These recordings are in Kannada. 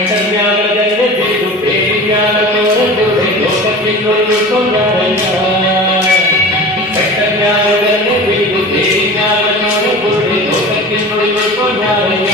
ಬೆಟ್ಟನ್ಯಾಗದಲ್ಲಿ ಬಿದ್ದು ಬೇರಿನ್ಯಾಗ ತೋರದೊಡೆ ಲೋಕಕ್ಕೆ ನೋಡಿಕೊಂಡಾರಯ್ಯ ಬೆಟ್ಟನ್ಯಾಗದಲ್ಲಿ ಬಿದ್ದು ಬೇರಿನ್ಯಾಗ ತೋರದೊಡೆ ಲೋಕಕ್ಕೆ ನೋಡಿಕೊಂಡಾರಯ್ಯ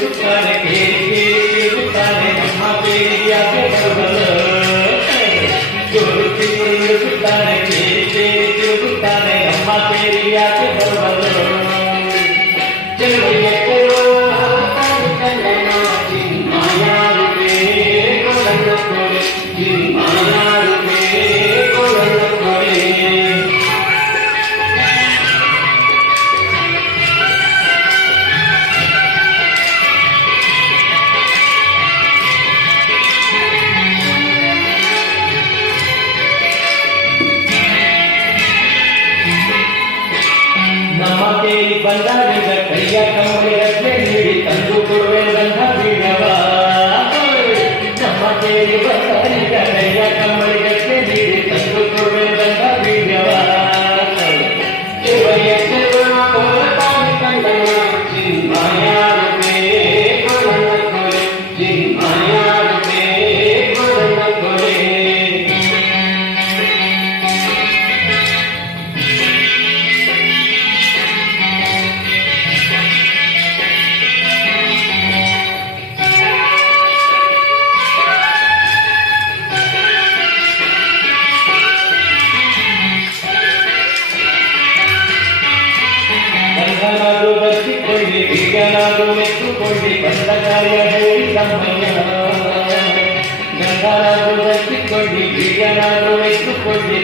ಸುತ್ತಾನೆ ಕೇಳಿ ಕೇಳುತ್ತಾನೆ ನಮ್ಮ ಬೇರಿಯಾಗೆ ಬರುವಲ್ಲ ಸುತ್ತಾನೆ ಕೇಳಿ ಕೇಳುತ್ತಾನೆ ನಮ್ಮ ಬೇರಿಯಾಗೆ ಬರುವಲ್ಲ ನಮ್ಮ ಕೇಳಿ ಬಂದಾಗ ಕೈಯ ಕಮ್ಮಿ ನೀಡಿ ತಂದು ಕೊಡುವೆ ಗಂಧ ಬೀಳವ ನಮ್ಮ ಕೇಳಿ ಬಂದಾಗ ಕೈಯ ಕಮ್ಮಳಿಗಕ್ಕೆ ನೀಡಿ ತಂದು ಕೊಡುವೆ ಗಂಧ ಬೀಳವ ಗಂಗನಾಡು ಬಚ್ಚಿಕೊಳ್ಳಿ ಬೀಗನಾಡು ಮೆಚ್ಚುಕೊಳ್ಳಿ ಬಂದ ಕಾರ್ಯ ಹೇಳಿ ತಮ್ಮಯ್ಯ ಗಂಗನಾಡು ಬಚ್ಚಿಕೊಳ್ಳಿ ಬೀಗನಾಡು ಮೆಚ್ಚುಕೊಳ್ಳಿ